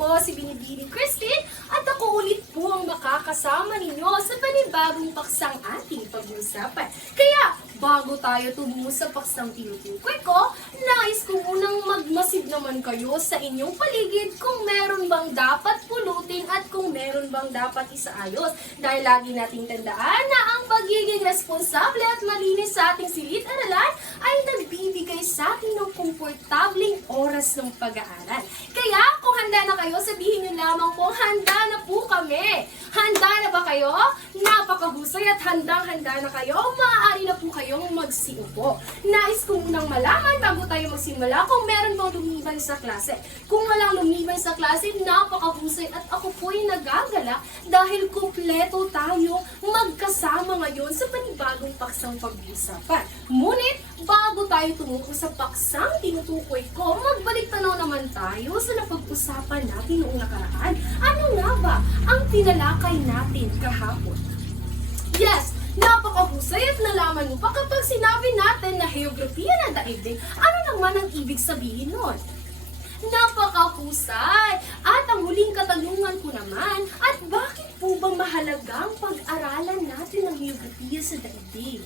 po si Binibining Christine at ako ulit po ang makakasama ninyo sa panibagong paksang ating pag-uusapan. Kaya, bago tayo tumungo sa paksang tinutukoy ko, nais ko munang magmasid naman kayo sa inyong paligid kung meron bang dapat pulutin at kung meron bang dapat isaayos. Dahil lagi nating tandaan na ang pagiging responsable at malinis sa ating silid-aralan ay nagbibigay sa atin ng komportabling oras ng pag-aaral. Kaya kung handa na kayo, sabihin nyo lamang po, handa na po kami. Handa na ba kayo? Napakahusay at handang-handa na kayo. Maaari na po kayong magsiupo. Nais ko munang malaman bago tayo magsimula kung meron bang lumiban sa klase. Kung walang lumiban sa klase, napakahusay at ako po'y nagagala dahil kumpleto tayo magkasama ngayon sa panibagong paksang pag-uusapan. Ngunit, bago tayo tumuko sa paksang tinutukoy ko, magbalik tanaw naman tayo sa napag-usapan natin noong nakaraan. Ano nga ba ang tinalakay natin kahapon? Yes, napakahusay at nalaman mo pa kapag sinabi natin na heograpiya ng daigdig, ano naman ang ibig sabihin nun? Napakahusay! At ang huling katanungan ko naman, at bakit po bang mahalagang pag-aralan natin ang heograpiya sa daigdig?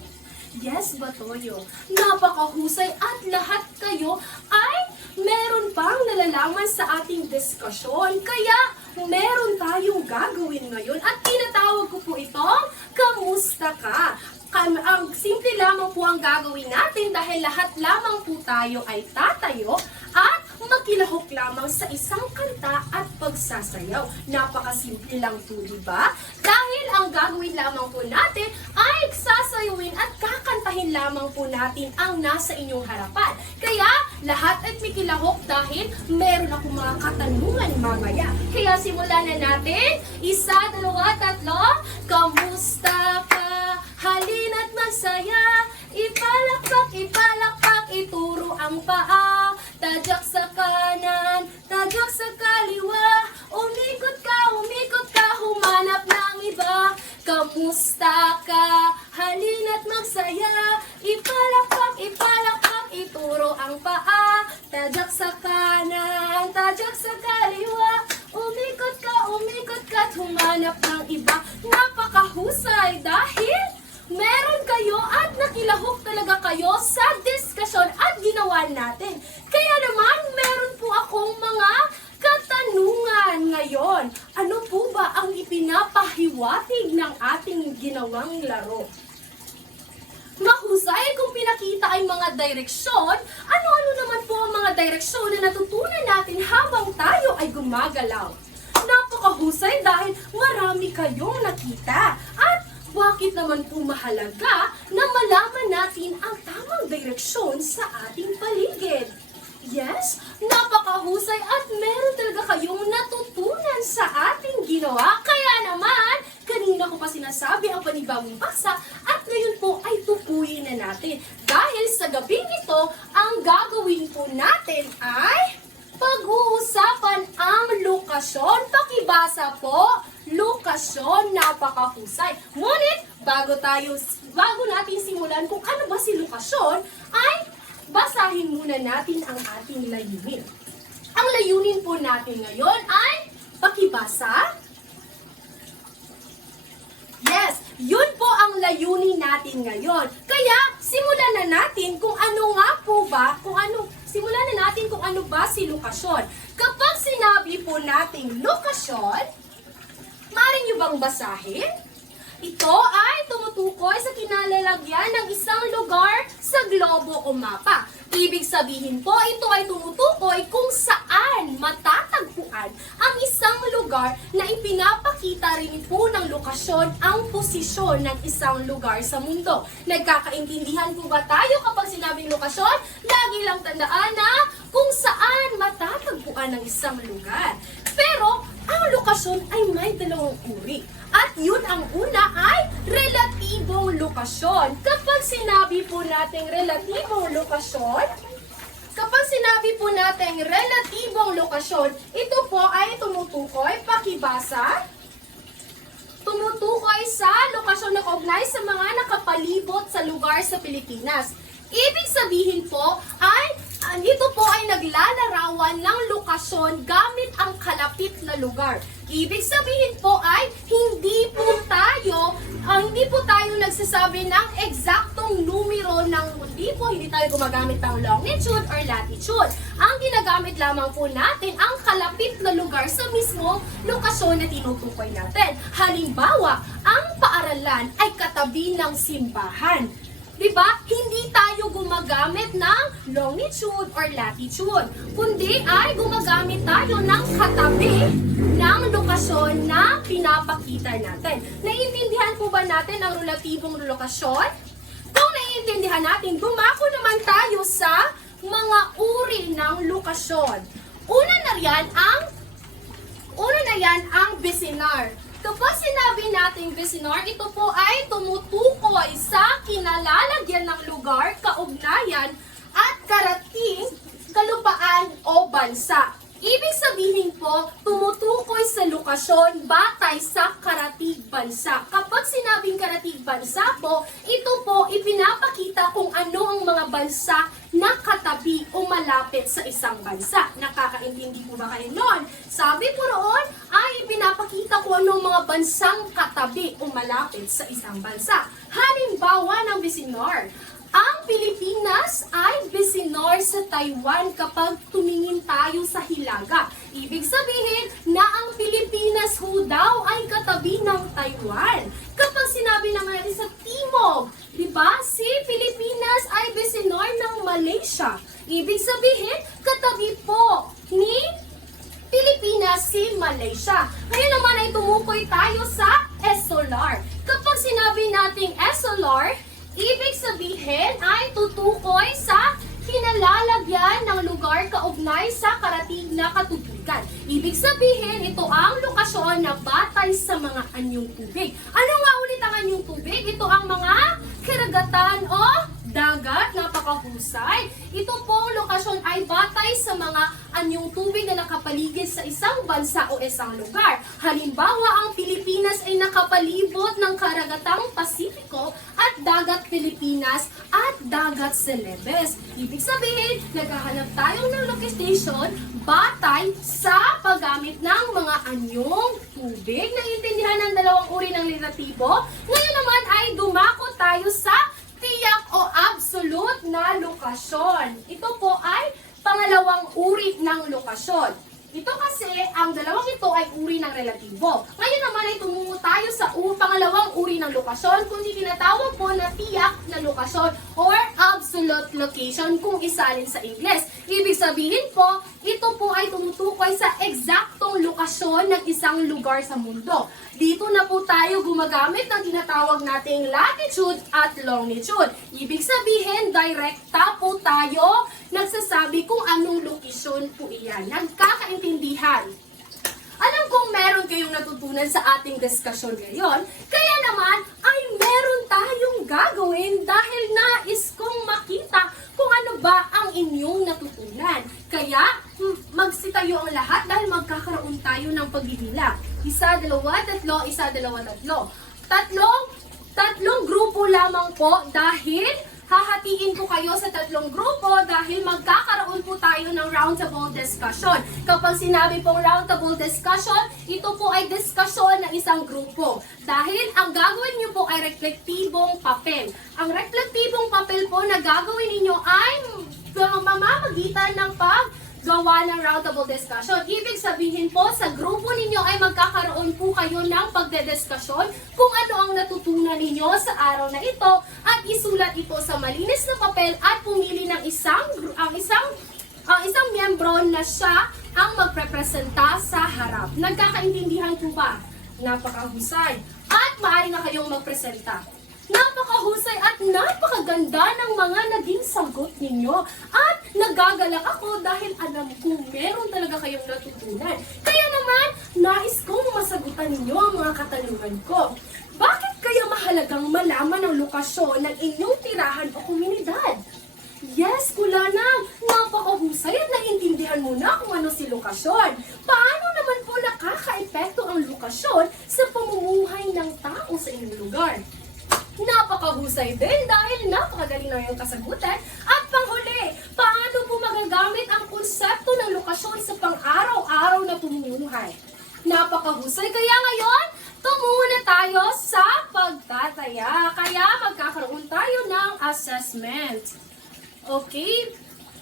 Yes, Batoyo, napakahusay at lahat kayo ay meron pang nalalaman sa ating diskusyon. Kaya meron tayong gagawin ngayon at tinatawag ko po itong Kamusta Ka? Ang simple lamang po ang gagawin natin dahil lahat lamang po tayo ay tatayo at makilahok lamang sa isang kanta at pagsasayaw. Napakasimple lang po, diba? Dahil ang gagawin lamang po natin ay sasayawin at kakantahin lamang po natin ang nasa inyong harapan. Kaya lahat ay makilahok dahil meron akong mga katanungan mamaya. Kaya simulan na natin. 1, 2, 3. Kamusta ka? Halina't magsaya. Ipalakpak, ipalakpak, ituro ang paa. Tadyak sa kanan, tadyak sa kaliwa. Umikot ka, humanap ng iba. Kamusta ka? Halina't magsaya. Ipalakpak, ipalakpak, ituro ang paa. Tadyak sa kanan, tadyak sa kaliwa. Umikot ka, humanap ng iba. Napakahusay dahil meron kayo at nakilahok talaga kayo sa diskusyon at ginawa natin. Kaya naman, meron po akong mga katanungan ngayon. Ano po ba ang ipinapahiwatig ng ating ginawang laro? Mahusay kung pinakita ay mga direksyon. Ano-ano naman po ang mga direksyon na natutunan natin habang tayo ay gumagalaw? Napakahusay dahil marami kayong nakita. At bakit naman po mahalaga na malaman natin ang tamang direksyon sa ating paligid? Yes, napakahusay at meron talaga kayong natutunan sa ating ginawa. Kaya naman, kanina ko pa sinasabi ang panibagong paksa at ngayon po ay tukuyin na natin. Dahil sa gabing ito, ang gagawin po natin ay pag-uusapan ang lokasyon. Pakibasa po, lokasyon, napakahusay. Ngunit, bago natin simulan kung ano ba si lokasyon, ay basahin muna natin ang ating layunin. Ang layunin po natin ngayon ay pakibasa. Yes, yun po ang layunin natin ngayon. Kaya, simulan na natin kung ano nga po ba, simulan na natin kung ano ba si lokasyon. Kapag sinabi po nating lokasyon, maaari nyo bang basahin? Ito ay tumutukoy sa kinalalagyan ng isang lugar sa globo o mapa. Ibig sabihin po, ito ay tumutukoy kung saan matatagpuan ang isang lugar na ipinapakita rin po ng lokasyon ang posisyon ng isang lugar sa mundo. Nagkakaintindihan po ba tayo kapag sinabing lokasyon? Lagi lang tandaan na kung saan matatagpuan ang isang lugar. Pero, ang lokasyon ay may dalawang uri. At yun ang una ay relatibong lokasyon. Kapag sinabi po nating relatibong lokasyon, ito po ay tumutukoy, pakibasa, tumutukoy sa lokasyon na kaugnay sa mga nakapalibot sa lugar sa Pilipinas. Ibig sabihin po ay Ito po ay naglalarawan ng lokasyon gamit ang kalapit na lugar. Ibig sabihin po ay hindi po tayo nagsasabi ng eksaktong numero ng hindi tayo gumagamit ng longitude or latitude. Ang ginagamit lamang po natin ang kalapit na lugar sa mismo lokasyon na tinutukoy natin. Halimbawa, ang paaralan ay katabi ng simbahan. Diba? Hindi tayo gumagamit ng longitude or latitude, kundi ay gumagamit tayo ng katabi ng lokasyon na pinapakita natin. Naiintindihan po ba natin ang relatibong lokasyon? Kung naiintindihan natin, dumako naman tayo sa mga uri ng lokasyon. Una na yan ang visinar. Kapag sinabi nating visinar, ito po ay tumutukoy sa kinalalagyan ng lugar, kaugnayan, at karating, kalupaan o bansa. Ibig sabihin po, tumutukoy sa lokasyon batay sa karatig bansa. Kapag sinabing karatig bansa po, ito po ipinapakita kung ano ang mga bansa na katabi o malapit sa isang bansa. Nakakaintindi po ba kayo nun? Sabi po roon ay ipinapakita kung ano ang mga bansang katabi o malapit sa isang bansa. Halimbawa ng visinar. Ang Pilipinas ay visinar sa Taiwan kapag tumingin tayo sa hilaga. Ibig sabihin na ang Pilipinas ho daw ay katabi ng Taiwan. Kapag sinabi naman natin sa timog, di ba? Si Pilipinas ay visinar ng Malaysia. Ibig sabihin, katabi po ni Pilipinas si Malaysia. Ngayon naman ay tumukoy tayo sa esolar. Kapag sinabi nating esolar, ibig sabihin ay tutukoy sa kinalalagyan ng lugar kaugnay sa karatig na katubigan. Ibig sabihin, ito ang lokasyon na batay sa mga anyong tubig. Ano nga ulit ang anyong tubig? Ito ang mga karagatan o dagat, napakahusay. Ito pong lokasyon ay batay sa mga anyong tubig na nakapaligid sa isang bansa o isang lugar. Halimbawa, ang Pilipinas ay nakapalibot ng karagatang Pasifiko at dagat Pilipinas at dagat Celebes. Ibig sabihin, naghahanap tayo ng location batay sa paggamit ng mga anyong tubig. Naiintindihan ng dalawang uri ng relatibo? Ngayon naman ay dumako tayo sa tiyak o absolute na lokasyon. Ito po ay pangalawang uri ng lokasyon. Ito kasi, ang dalawang ito ay uri ng relatibo. Ngayon naman ay tumungo tayo sa pangalawang uri ng lokasyon, kundi tinatawag po na tiyak na lokasyon or absolute location kung isalin sa Ingles. Ibig sabihin po, ito po ay tumutukoy sa eksaktong lokasyon ng isang lugar sa mundo. Dito na po tayo gumagamit ng tinatawag nating latitude at longitude. Ibig sabihin, direkta po tayo nagsasabi kung anong lokasyon po iyan. Nagkakaintindihan. Alam kong meron kayong natutunan sa ating diskusyon ngayon, kaya naman ay meron tayong gagawin dahil nais kong makita kung ano ba ang inyong natutunan. Kaya magsitayo ang lahat dahil magkakaroon tayo ng pagbibilang. 1, 2, 3, 1, 2, 3. Tatlong grupo lamang po dahil hahatiin ko kayo sa tatlong grupo dahil magkakaroon po tayo ng roundtable discussion. Kapag sinabi pong roundtable discussion, ito po ay discussion ng isang grupo. Dahil ang gagawin niyo po ay reflektibong papel. Ang reflektibong papel po na gagawin niyo ay mamamagitan ng paggawa ng roundtable discussion. Ibig sabihin po, sa grupo ninyo ay magkakaroon po kayo ng pagdediskusyon kung ano ang natutunan ninyo sa araw na ito at isulat ito sa malinis na papel at pumili ng isang miyembro na siya ang magprepresenta sa harap. Nagkakaintindihan po ba? Napakahusay. At maaari na kayong magpresenta. Napakahusay at napakaganda ng mga naging sagot ninyo. At nagagalak ako dahil alam kong meron talaga kayong natutunan. Kaya naman, nais kong masagutan ninyo ang mga katanungan ko. Bakit kaya mahalagang malaman ang lokasyon ng inyong tirahan o komunidad? Yes, Kulanang, napakahusay at naiintindihan mo na kung ano si lokasyon. Paano naman po nakaka-epekto ang lokasyon sa pamumuhay ng tao sa inyong lugar? Napakahusay din dahil napakagaling na yung kasagutan. At panghuli, paano po magagawa gamit ang konsepto ng lokasyon sa pang-araw-araw na pamumuhay. Napakahusay, kaya ngayon, tumungo na tayo sa pagtataya. Kaya magkakaroon tayo ng assessment. Okay?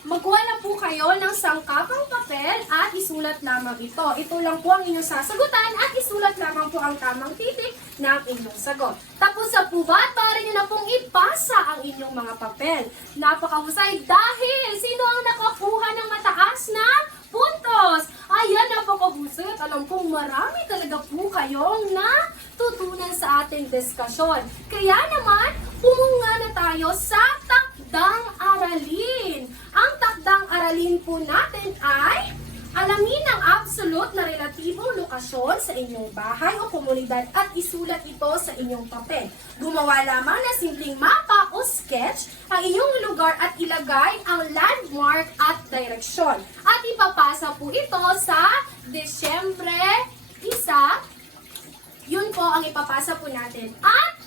Magkuha na po kayo ng sangkapang papel at isulat lamang ito. Ito lang po ang inyong sasagutan at isulat lamang po ang tamang titik ng inyong sagot. Tapos na po ba? At pare nyo na pong ipasa ang inyong mga papel. Napakahusay dahil sino ang nakakuha ng mataas na puntos? Ayan, napakahusay at alam kong marami talaga po kayong natutunan sa ating diskusyon. Kaya naman, pumunga na tayo sa takdang aralin. Ang takdang aralin po natin ay alamin ang absolute na relatibong lokasyon sa inyong bahay o komunidad at isulat ito sa inyong papel. Gumawa lamang ng simpleng mapa o sketch ang inyong lugar at ilagay ang landmark at direksyon. At ipapasa po ito sa Desyembre 1. Yun po ang ipapasa po natin. At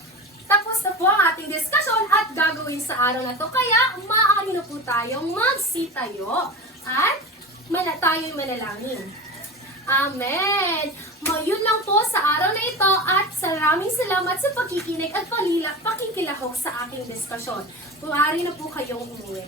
tapos na po ang ating diskusyon at gagawin sa araw na to. Kaya maaari na po tayong magsitayo at tayo'y manalangin. Amen! Yun lang po sa araw na ito at maraming salamat sa pakikinig at pakikilahok sa aking diskusyon. Maaari na po kayong umuwi.